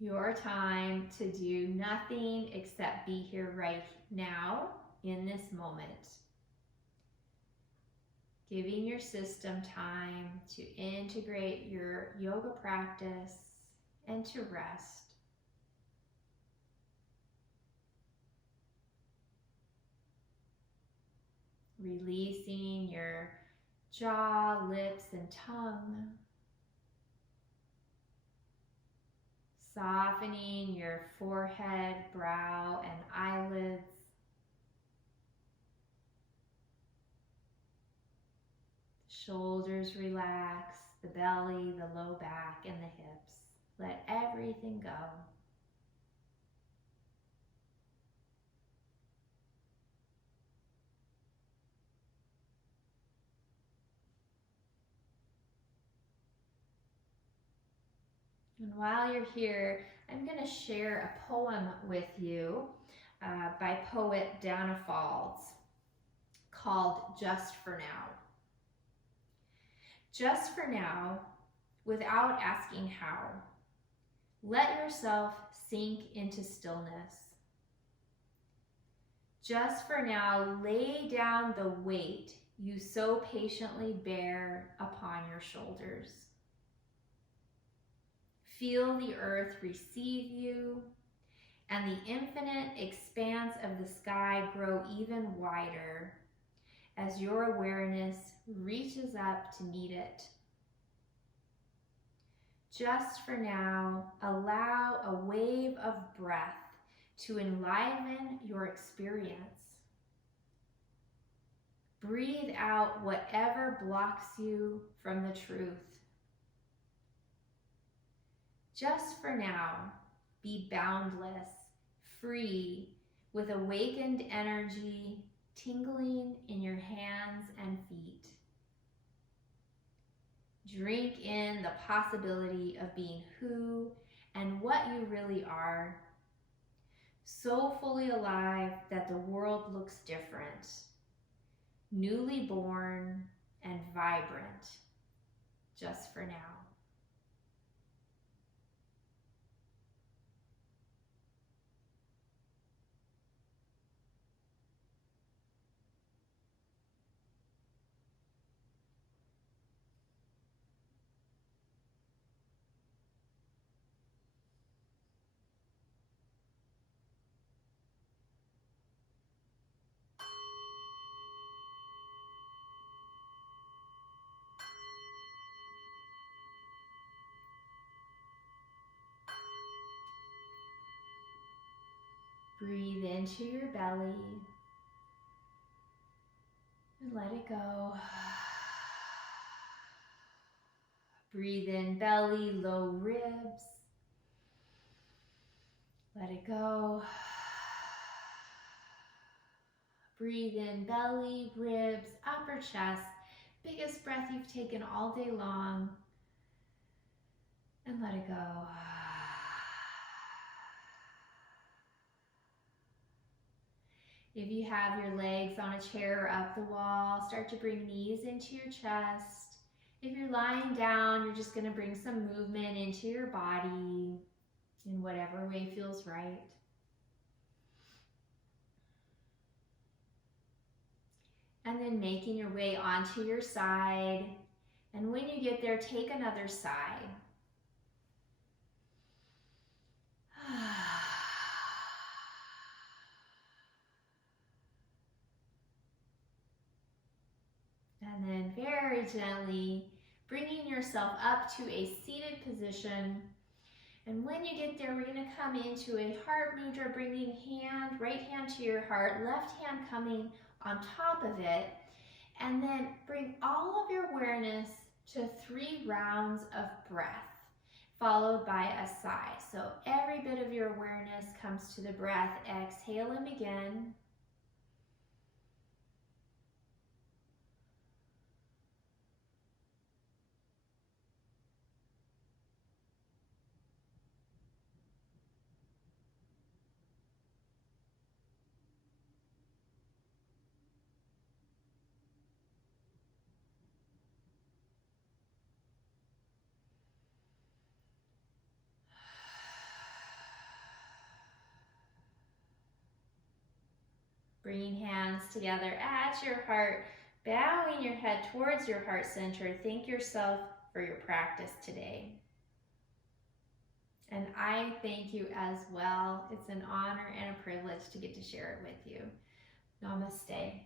Your time to do nothing except be here right now in this moment. Giving your system time to integrate your yoga practice and to rest. Releasing your jaw, lips, and tongue. Softening your forehead, brow, and eyelids. Shoulders relax, the belly, the low back, and the hips. Let everything go. And while you're here, I'm going to share a poem with you by poet Dana Falls called Just for Now. Just for now, without asking how, let yourself sink into stillness. Just for now, lay down the weight you so patiently bear upon your shoulders. Feel the earth receive you, and the infinite expanse of the sky grow even wider as your awareness reaches up to meet it. Just for now, allow a wave of breath to enliven your experience. Breathe out whatever blocks you from the truth. Just for now, be boundless, free, with awakened energy tingling in your hands and feet. Drink in the possibility of being who and what you really are, so fully alive that the world looks different, newly born and vibrant, just for now. Breathe into your belly and let it go. Breathe in belly, low ribs. Let it go. Breathe in belly, ribs, upper chest. Biggest breath you've taken all day long. And let it go. If you have your legs on a chair or up the wall, start to bring knees into your chest. If you're lying down, you're just going to bring some movement into your body in whatever way feels right. And then making your way onto your side. And when you get there, take another sigh. And then very gently bringing yourself up to a seated position. And when you get there, we're going to come into a heart mudra, bringing right hand to your heart, left hand coming on top of it. And then bring all of your awareness to 3 rounds of breath, followed by a sigh. So every bit of your awareness comes to the breath. Exhale and begin. Bringing hands together at your heart, bowing your head towards your heart center. Thank yourself for your practice today. And I thank you as well. It's an honor and a privilege to get to share it with you. Namaste.